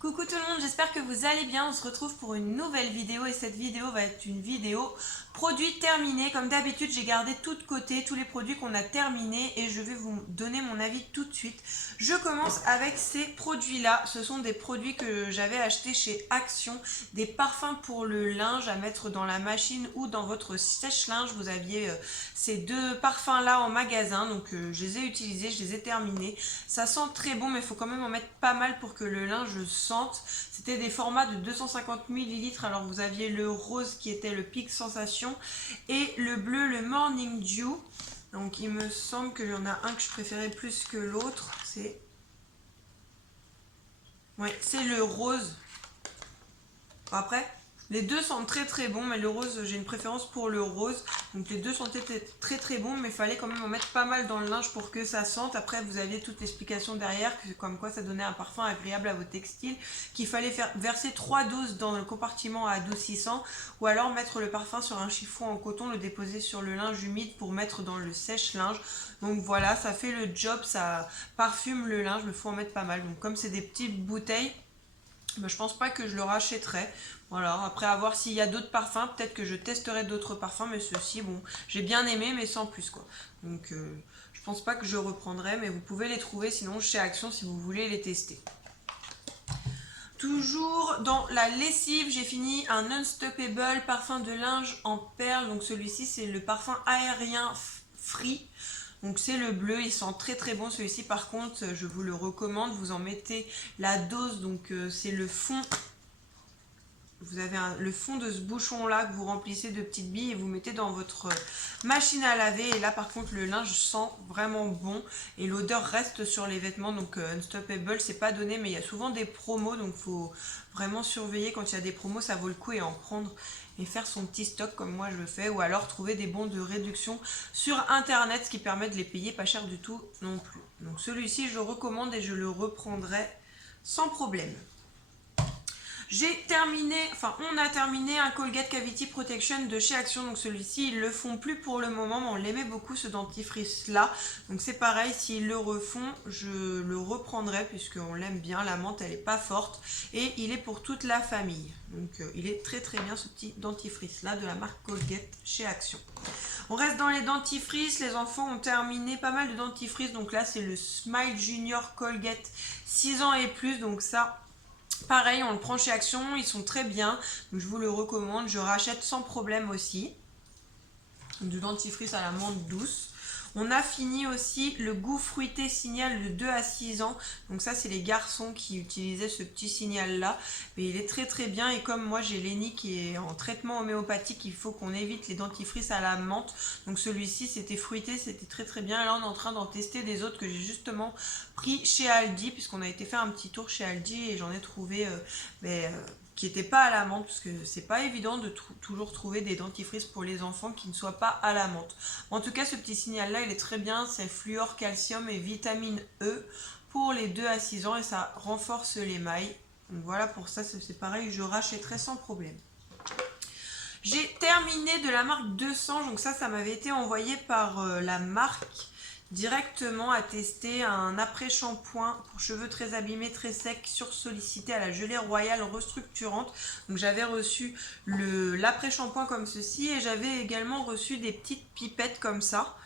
Coucou tout le monde, j'espère que vous allez bien. On se retrouve pour une nouvelle vidéo et cette vidéo va être une vidéo produit terminé. Comme d'habitude, j'ai gardé tout de côté, tous les produits qu'on a terminés et je vais vous donner mon avis tout de suite. Je commence avec ces produits-là. Ce sont des produits que j'avais achetés chez Action, des parfums pour le linge à mettre dans la machine ou dans votre sèche-linge. Vous aviez ces deux parfums-là en magasin, donc je les ai utilisés, je les ai terminés. Ça sent très bon, mais il faut quand même en mettre pas mal pour que le linge sente. C'était des formats de 250 ml. Alors vous aviez le rose qui était le Peak Sensation et le bleu, le Morning Dew. Donc il me semble qu'il y en a un que je préférais plus que l'autre. C'est le rose. Après, les deux sentent très très bon, mais le rose, j'ai une préférence pour le rose. Donc les deux sentaient très très bon, mais il fallait quand même en mettre pas mal dans le linge pour que ça sente. Après, vous aviez toute l'explication derrière, comme quoi ça donnait un parfum agréable à vos textiles, qu'il fallait faire verser 3 doses dans le compartiment adoucissant, ou alors mettre le parfum sur un chiffon en coton, le déposer sur le linge humide pour mettre dans le sèche-linge. Donc voilà, ça fait le job, ça parfume le linge, mais il faut en mettre pas mal. Donc comme c'est des petites bouteilles, je pense pas que je le rachèterai. Voilà, après à voir s'il y a d'autres parfums, peut-être que je testerai d'autres parfums, mais ceux-ci, bon, j'ai bien aimé, mais sans plus quoi. Donc je pense pas que je reprendrai, mais vous pouvez les trouver sinon chez Action si vous voulez les tester. Toujours dans la lessive, j'ai fini un Unstoppable parfum de linge en perles. Donc celui-ci, c'est le parfum aérien Free. Donc c'est le bleu, il sent très très bon celui-ci. Par contre, je vous le recommande, vous en mettez la dose. Donc c'est le fond. Vous avez le fond de ce bouchon là que vous remplissez de petites billes et vous mettez dans votre machine à laver. Et là par contre le linge sent vraiment bon et l'odeur reste sur les vêtements. Donc Unstoppable, c'est pas donné, mais il y a souvent des promos, donc il faut vraiment surveiller quand il y a des promos, ça vaut le coup et en prendre et faire son petit stock comme moi je fais, ou alors trouver des bons de réduction sur internet, ce qui permet de les payer pas cher du tout non plus. Donc celui-ci je le recommande et je le reprendrai sans problème. On a terminé un Colgate Cavity Protection de chez Action. Donc celui-ci, ils le font plus pour le moment, mais on l'aimait beaucoup ce dentifrice là. Donc c'est pareil, s'ils le refont, je le reprendrai puisqu'on l'aime bien. La menthe, elle est pas forte et il est pour toute la famille. Donc il est très très bien ce petit dentifrice là de la marque Colgate chez Action. On reste dans les dentifrices. Les enfants ont terminé pas mal de dentifrices. Donc là, c'est le Smile Junior Colgate 6 ans et plus. Donc ça, pareil, on le prend chez Action, ils sont très bien, donc je vous le recommande, je rachète sans problème aussi. Du dentifrice à la menthe douce. On a fini aussi le goût fruité signal de 2 à 6 ans. Donc ça, c'est les garçons qui utilisaient ce petit signal-là. Mais il est très très bien. Et comme moi, j'ai l'aîné qui est en traitement homéopathique, il faut qu'on évite les dentifrices à la menthe. Donc celui-ci, c'était fruité, c'était très très bien. Et là, on est en train d'en tester des autres que j'ai justement pris chez Aldi, puisqu'on a été faire un petit tour chez Aldi et j'en ai trouvé... qui n'était pas à la menthe, parce que c'est pas évident de toujours trouver des dentifrices pour les enfants qui ne soient pas à la menthe. En tout cas, ce petit signal là il est très bien, c'est fluor, calcium et vitamine E pour les 2 à 6 ans et ça renforce l'émail. Donc voilà, pour ça c'est pareil, je rachèterai sans problème. J'ai terminé de la marque 200, donc ça m'avait été envoyé par la marque directement à tester un après-shampoing pour cheveux très abîmés, très secs, sursollicités à la gelée royale restructurante. Donc j'avais reçu l'après-shampoing comme ceci et j'avais également reçu des petites pipettes comme ça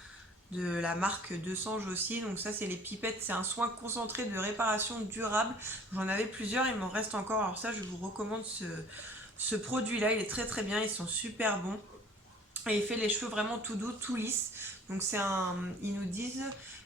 de la marque 200 aussi. Donc ça, c'est les pipettes, c'est un soin concentré de réparation durable. J'en avais plusieurs, il m'en reste encore. Alors ça, je vous recommande ce produit-là, il est très très bien, ils sont super bons. Et il fait les cheveux vraiment tout doux, tout lisses. Donc ils nous disent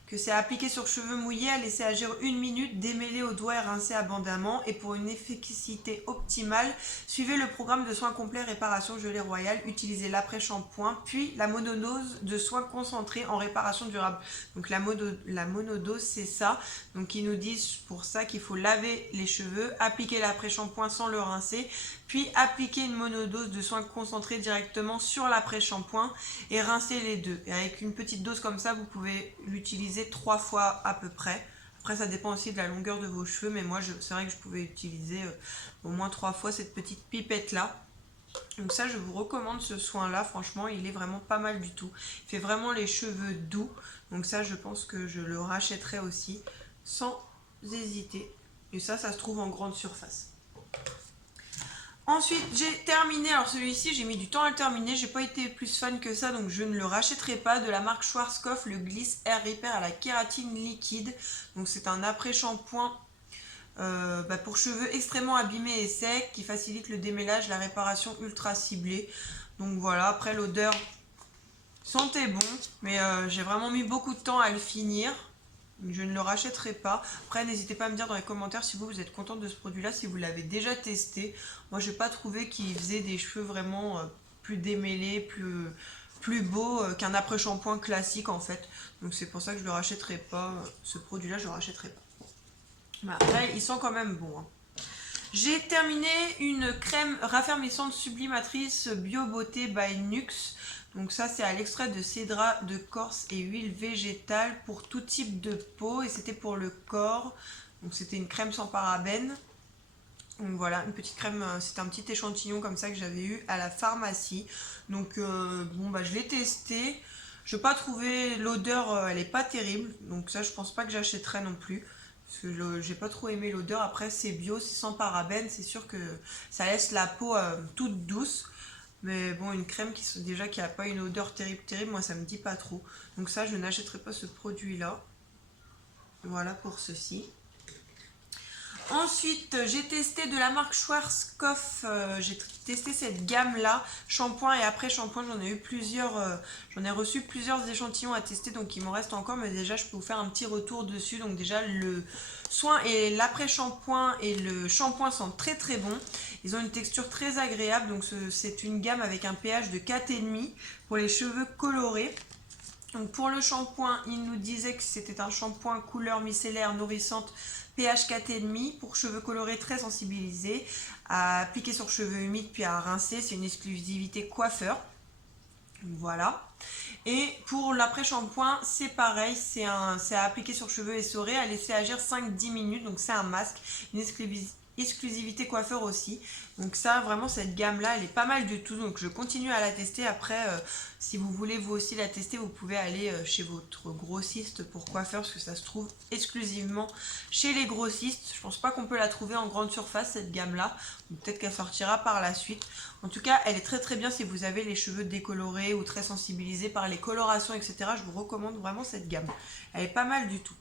que c'est appliqué sur cheveux mouillés, à laisser agir 1 minute, démêler au doigt et rincer abondamment. Et pour une efficacité optimale, suivez le programme de soins complets réparation gelée royale, utilisez l'après-shampoing, puis la monodose de soins concentrés en réparation durable. Donc la monodose, c'est ça. Donc ils nous disent pour ça qu'il faut laver les cheveux, appliquer l'après-shampoing sans le rincer, puis appliquer une monodose de soins concentrés directement sur l'après-shampoing et rincer les deux. Et avec une petite dose comme ça, vous pouvez l'utiliser 3 fois à peu près. Après, ça dépend aussi de la longueur de vos cheveux, mais moi, c'est vrai que je pouvais utiliser au moins 3 fois cette petite pipette-là. Donc ça, je vous recommande ce soin-là. Franchement, il est vraiment pas mal du tout. Il fait vraiment les cheveux doux. Donc ça, je pense que je le rachèterai aussi sans hésiter. Et ça se trouve en grande surface. Ensuite, j'ai terminé, alors celui-ci, j'ai mis du temps à le terminer, j'ai pas été plus fan que ça, donc je ne le rachèterai pas, de la marque Schwarzkopf, le Gliss Air Repair à la kératine liquide. Donc c'est un après-shampoing pour cheveux extrêmement abîmés et secs, qui facilite le démêlage, la réparation ultra ciblée. Donc voilà, après l'odeur sentait bon, mais j'ai vraiment mis beaucoup de temps à le finir. Je ne le rachèterai pas. Après, n'hésitez pas à me dire dans les commentaires si vous êtes contente de ce produit-là, si vous l'avez déjà testé. Moi, je n'ai pas trouvé qu'il faisait des cheveux vraiment plus démêlés, plus beaux qu'un après-shampoing classique en fait. Donc c'est pour ça que je ne le rachèterai pas. Ce produit-là, je ne le rachèterai pas. Bah, après, il sent quand même bon. Hein. J'ai terminé une crème raffermissante sublimatrice Bio Beauté by Nuxe. Donc ça c'est à l'extrait de cédra de Corse et huile végétale pour tout type de peau et c'était pour le corps. Donc c'était une crème sans parabènes. Donc voilà, une petite crème, c'était un petit échantillon comme ça que j'avais eu à la pharmacie. Donc je l'ai testé. Je n'ai pas trouvé l'odeur, elle est pas terrible. Donc ça je pense pas que j'achèterai non plus. Parce que j'ai pas trop aimé l'odeur. Après c'est bio, c'est sans parabènes, c'est sûr que ça laisse la peau toute douce. Mais bon, une crème qui n'a pas une odeur terrible, moi ça me dit pas trop. Donc ça je n'achèterai pas ce produit là. Voilà pour ceci. Ensuite, j'ai testé de la marque Schwarzkopf, j'ai testé cette gamme-là, shampoing et après-shampoing, j'en ai eu plusieurs, j'en ai reçu plusieurs échantillons à tester, donc il m'en reste encore, mais déjà je peux vous faire un petit retour dessus. Donc déjà le soin et l'après-shampoing et le shampoing sont très très bons, ils ont une texture très agréable, donc c'est une gamme avec un pH de 4,5 pour les cheveux colorés. Donc pour le shampoing, il nous disait que c'était un shampoing couleur micellaire nourrissante pH 4,5 pour cheveux colorés très sensibilisés, à appliquer sur cheveux humides puis à rincer. C'est une exclusivité coiffeur. Voilà. Et pour l'après-shampoing, c'est pareil, c'est à appliquer sur cheveux essorés, à laisser agir 5-10 minutes. Donc c'est un masque, une exclusivité coiffeur aussi. Donc ça, vraiment, cette gamme-là, elle est pas mal du tout. Donc je continue à la tester. Après, si vous voulez vous aussi la tester, vous pouvez aller chez votre grossiste pour coiffeur, parce que ça se trouve exclusivement chez les grossistes. Je pense pas qu'on peut la trouver en grande surface, cette gamme-là. Peut-être qu'elle sortira par la suite. En tout cas, elle est très très bien si vous avez les cheveux décolorés ou très sensibilisés par les colorations, etc. Je vous recommande vraiment cette gamme. Elle est pas mal du tout.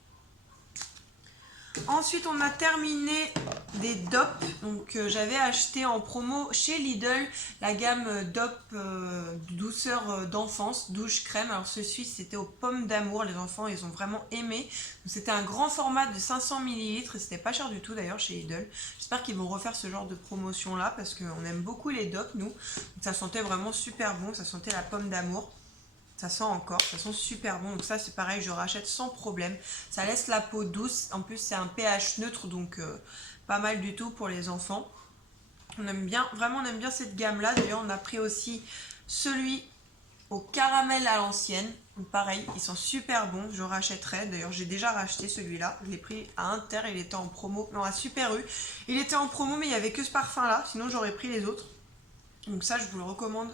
Ensuite, on a terminé des DOP. Donc, j'avais acheté en promo chez Lidl la gamme DOP douceur d'enfance, douche crème. Alors, celui-ci, c'était aux pommes d'amour. Les enfants, ils ont vraiment aimé. C'était un grand format de 500 ml et c'était pas cher du tout d'ailleurs chez Lidl. J'espère qu'ils vont refaire ce genre de promotion-là parce qu'on aime beaucoup les DOP, nous. Donc, ça sentait vraiment super bon. Ça sentait la pomme d'amour. Ça sent encore, ça sent super bon. Donc ça c'est pareil, je rachète sans problème. Ça laisse la peau douce. En plus c'est un pH neutre, donc pas mal du tout pour les enfants. On aime bien, vraiment on aime bien cette gamme là. D'ailleurs on a pris aussi celui au caramel à l'ancienne. Pareil, ils sont super bons, je rachèterai. D'ailleurs j'ai déjà racheté celui-là. Je l'ai pris à Inter, il était en promo. Non, à Super U. Il était en promo mais il n'y avait que ce parfum là. Sinon j'aurais pris les autres. Donc ça je vous le recommande.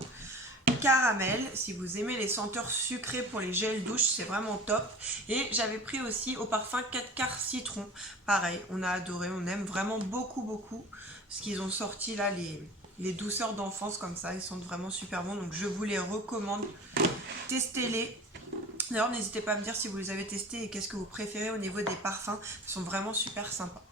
Caramel, si vous aimez les senteurs sucrées pour les gels douche, c'est vraiment top. Et j'avais pris aussi au parfum 4 quarts citron. Pareil, on a adoré, on aime vraiment beaucoup ce qu'ils ont sorti là, les douceurs d'enfance comme ça, ils sont vraiment super bons. Donc je vous les recommande, testez-les. D'ailleurs, n'hésitez pas à me dire si vous les avez testés et qu'est-ce que vous préférez au niveau des parfums. Ils sont vraiment super sympas.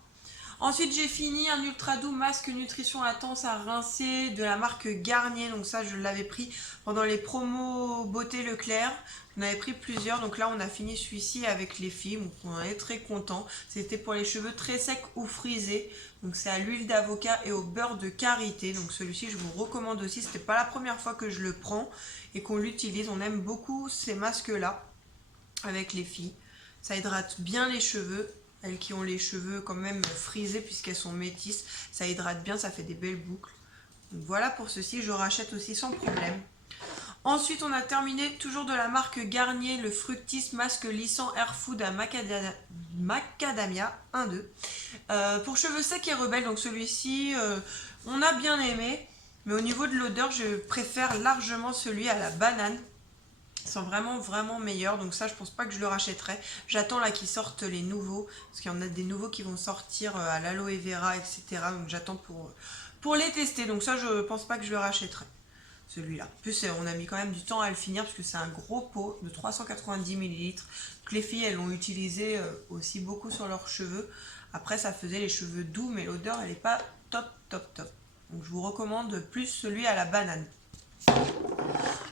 Ensuite, j'ai fini un ultra doux masque nutrition intense à rincer de la marque Garnier. Donc ça, je l'avais pris pendant les promos Beauté Leclerc. On avait pris plusieurs. Donc là, on a fini celui-ci avec les filles. Donc on est très content. C'était pour les cheveux très secs ou frisés. Donc c'est à l'huile d'avocat et au beurre de karité. Donc celui-ci, je vous recommande aussi. C'était pas la première fois que je le prends et qu'on l'utilise. On aime beaucoup ces masques-là avec les filles. Ça hydrate bien les cheveux. Elles qui ont les cheveux quand même frisés puisqu'elles sont métisses, ça hydrate bien, ça fait des belles boucles. Donc voilà pour ceci, je rachète aussi sans problème. Ensuite, on a terminé toujours de la marque Garnier, le Fructis Masque Lissant Air Food à Macadamia 1-2. Pour cheveux secs et rebelles, donc celui-ci, on a bien aimé. Mais au niveau de l'odeur, je préfère largement celui à la banane. Ils sont vraiment vraiment meilleurs, donc ça je pense pas que je le rachèterai. J'attends là qu'ils sortent les nouveaux, parce qu'il y en a des nouveaux qui vont sortir à l'aloe vera, etc. Donc j'attends pour les tester, donc ça je pense pas que je le rachèterai, celui-là. En plus on a mis quand même du temps à le finir, parce que c'est un gros pot de 390 millilitres. Donc les filles elles l'ont utilisé aussi beaucoup sur leurs cheveux. Après ça faisait les cheveux doux, mais l'odeur elle est pas top top top. Donc je vous recommande plus celui à la banane.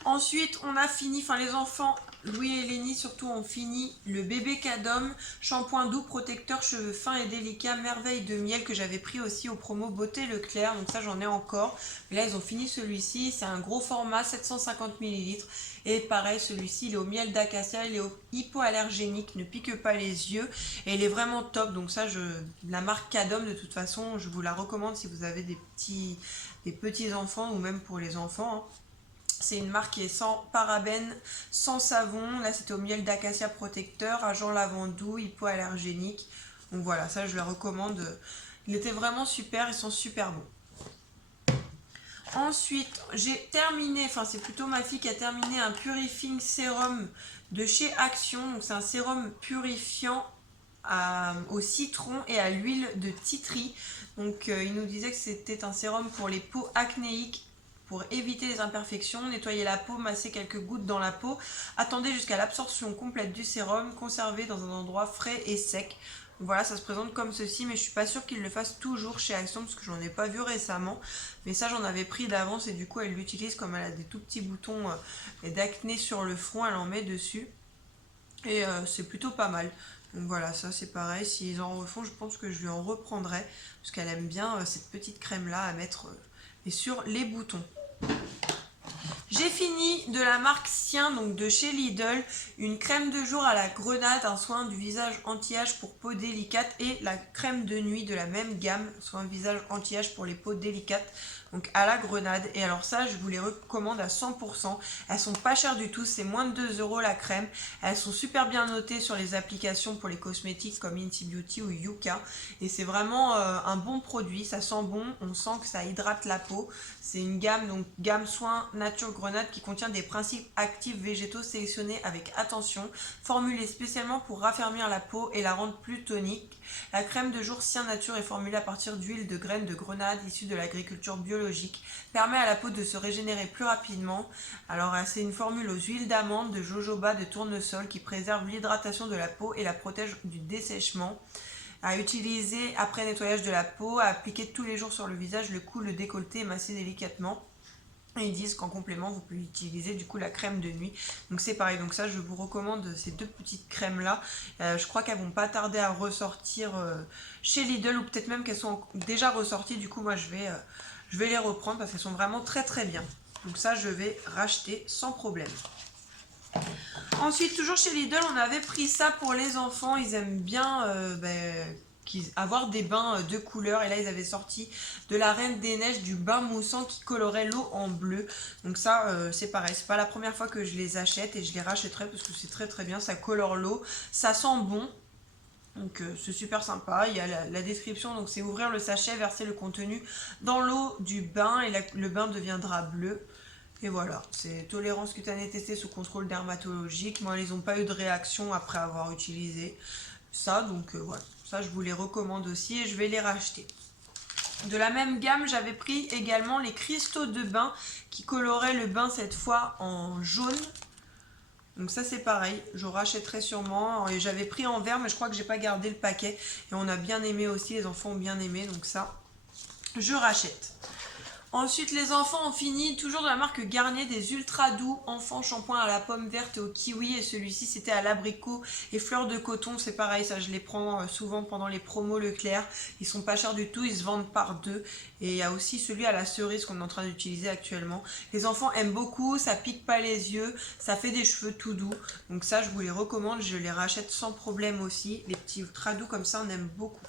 Ensuite, on a fini, enfin les enfants, Louis et Lénie surtout, ont fini le bébé Cadom, shampoing doux, protecteur, cheveux fins et délicats, merveille de miel que j'avais pris aussi au promo Beauté Leclerc, donc ça j'en ai encore. Mais là ils ont fini celui-ci, c'est un gros format, 750 millilitres. Et pareil, celui-ci il est au miel d'acacia, il est hypoallergénique, ne pique pas les yeux et il est vraiment top. Donc ça, la marque Cadom de toute façon, je vous la recommande si vous avez des petits enfants ou même pour les enfants, hein. C'est une marque qui est sans parabènes, sans savon. Là, c'était au miel d'acacia protecteur, agent lavandou, hypoallergénique. Donc voilà, ça, je le recommande. Il était vraiment super, ils sont super bons. Ensuite, j'ai terminé, enfin c'est plutôt ma fille qui a terminé un Purifying Sérum de chez Action. Donc c'est un sérum purifiant au citron et à l'huile de titri. Donc il nous disait que c'était un sérum pour les peaux acnéiques, pour éviter les imperfections, nettoyer la peau, masser quelques gouttes dans la peau, attendez jusqu'à l'absorption complète du sérum, conservé dans un endroit frais et sec. Donc voilà, ça se présente comme ceci, mais je suis pas sûre qu'ils le fassent toujours chez Action parce que j'en ai pas vu récemment. Mais ça, j'en avais pris d'avance et du coup, elle l'utilise comme elle a des tout petits boutons d'acné sur le front, elle en met dessus. Et c'est plutôt pas mal. Donc voilà, ça c'est pareil, s'ils en refont, je pense que je lui en reprendrai parce qu'elle aime bien cette petite crème là à mettre et sur les boutons. J'ai fini de la marque Sien, donc de chez Lidl, une crème de jour à la grenade, un soin du visage anti-âge pour peau délicate, et la crème de nuit de la même gamme, soin visage anti-âge pour les peaux délicates, donc à la grenade. Et alors ça, je vous les recommande à 100%. Elles sont pas chères du tout, c'est moins de 2 € la crème. Elles sont super bien notées sur les applications pour les cosmétiques comme Inti Beauty ou Yuka. Et c'est vraiment un bon produit, ça sent bon, on sent que ça hydrate la peau. C'est une gamme, donc gamme soin nature grenade qui contient des principes actifs végétaux sélectionnés avec attention, formulés spécialement pour raffermir la peau et la rendre plus tonique. La crème de jour Sien Nature est formulée à partir d'huile de graines de grenade issue de l'agriculture biologique, permet à la peau de se régénérer plus rapidement. Alors c'est une formule aux huiles d'amande, de jojoba, de tournesol qui préserve l'hydratation de la peau et la protège du dessèchement. À utiliser après nettoyage de la peau, à appliquer tous les jours sur le visage, le cou, le décolleté et masser délicatement. Et ils disent qu'en complément, vous pouvez utiliser du coup la crème de nuit. Donc c'est pareil, donc ça je vous recommande ces deux petites crèmes là. Je crois qu'elles vont pas tarder à ressortir chez Lidl, ou peut-être même qu'elles sont déjà ressorties. Du coup moi je vais les reprendre parce qu'elles sont vraiment très très bien. Donc ça je vais racheter sans problème. Ensuite, toujours chez Lidl, on avait pris ça pour les enfants. Ils aiment bien avoir des bains de couleurs. Et là, ils avaient sorti de la Reine des Neiges, du bain moussant qui colorait l'eau en bleu. Donc ça, c'est pareil. C'est pas la première fois que je les achète et je les rachèterai parce que c'est très très bien. Ça colore l'eau. Ça sent bon. Donc c'est super sympa. Il y a la description. Donc c'est ouvrir le sachet, verser le contenu dans l'eau du bain et le bain deviendra bleu. Et voilà, c'est tolérance cutanée testée sous contrôle dermatologique. Moi, ils n'ont pas eu de réaction après avoir utilisé ça. Donc voilà, ça je vous les recommande aussi et je vais les racheter. De la même gamme, j'avais pris également les cristaux de bain qui coloraient le bain cette fois en jaune. Donc ça c'est pareil, je rachèterai sûrement. Et j'avais pris en vert mais je crois que j'ai pas gardé le paquet. Et on a bien aimé aussi, les enfants ont bien aimé. Donc ça, je rachète. Ensuite, les enfants ont fini, toujours de la marque Garnier, des ultra doux enfants shampoing à la pomme verte et au kiwi. Et celui-ci, c'était à l'abricot et fleur de coton. C'est pareil, ça, je les prends souvent pendant les promos Leclerc. Ils sont pas chers du tout, ils se vendent par deux. Et il y a aussi celui à la cerise qu'on est en train d'utiliser actuellement. Les enfants aiment beaucoup, ça pique pas les yeux, ça fait des cheveux tout doux. Donc ça, je vous les recommande, je les rachète sans problème aussi. Les petits ultra doux comme ça, on aime beaucoup.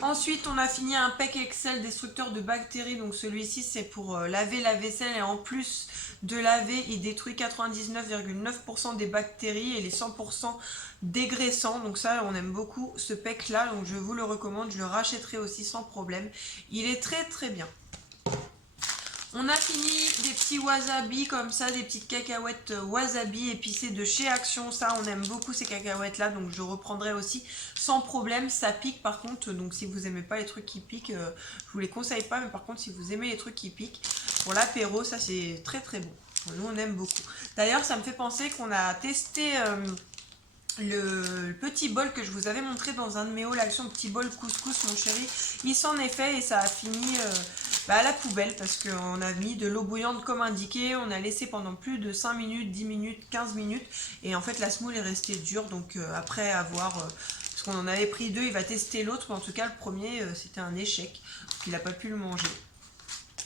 Ensuite, on a fini un Pec Excel destructeur de bactéries. Donc celui-ci, c'est pour laver la vaisselle. Et en plus de laver, il détruit 99,9% des bactéries et les 100% dégraissants. Donc ça, on aime beaucoup ce Pec-là. Donc je vous le recommande. Je le rachèterai aussi sans problème. Il est très très bien. On a fini des petits wasabi comme ça, des petites cacahuètes wasabi épicées de chez Action. Ça, on aime beaucoup ces cacahuètes là, donc je reprendrai aussi sans problème. Ça pique par contre, donc si vous aimez pas les trucs qui piquent, je vous les conseille pas. Mais par contre, si vous aimez les trucs qui piquent, pour l'apéro, ça c'est très très bon. Nous, on aime beaucoup. D'ailleurs, ça me fait penser qu'on a testé le petit bol que je vous avais montré dans un de mes hauls Action, petit bol couscous, mon chéri. Il s'en est fait et ça a fini à la poubelle parce qu'on a mis de l'eau bouillante comme indiqué. On a laissé pendant plus de 5 minutes, 10 minutes, 15 minutes. Et en fait, la semoule est restée dure. Donc après avoir... parce qu'on en avait pris deux, il va tester l'autre. Mais en tout cas, le premier, c'était un échec. Donc il n'a pas pu le manger.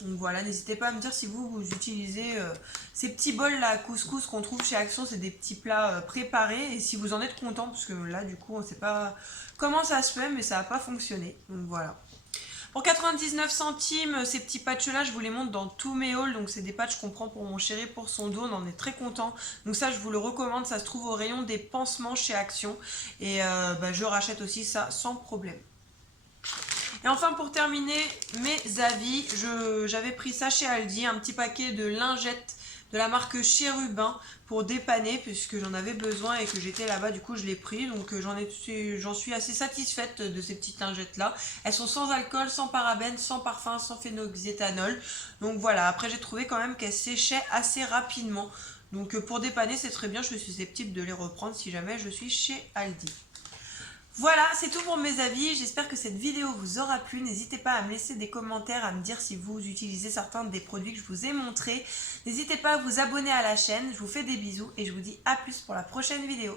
Donc voilà, n'hésitez pas à me dire si vous utilisez ces petits bols là couscous qu'on trouve chez Action, c'est des petits plats préparés et si vous en êtes content parce que là du coup on ne sait pas comment ça se fait mais ça n'a pas fonctionné. Donc voilà. Pour 99 centimes, ces petits patchs là je vous les montre dans tous mes hauls, donc c'est des patchs qu'on prend pour mon chéri pour son dos, on en est très content. Donc ça je vous le recommande, ça se trouve au rayon des pansements chez Action et je rachète aussi ça sans problème. Et enfin pour terminer mes avis, j'avais pris ça chez Aldi, un petit paquet de lingettes de la marque Chérubin pour dépanner puisque j'en avais besoin et que j'étais là-bas, du coup je l'ai pris. Donc j'en suis assez satisfaite de ces petites lingettes là. Elles sont sans alcool, sans parabènes, sans parfum, sans phénoxyéthanol. Donc voilà, après j'ai trouvé quand même qu'elles séchaient assez rapidement. Donc pour dépanner c'est très bien, je suis susceptible de les reprendre si jamais je suis chez Aldi. Voilà, c'est tout pour mes avis. J'espère que cette vidéo vous aura plu. N'hésitez pas à me laisser des commentaires, à me dire si vous utilisez certains des produits que je vous ai montrés. N'hésitez pas à vous abonner à la chaîne. Je vous fais des bisous et je vous dis à plus pour la prochaine vidéo.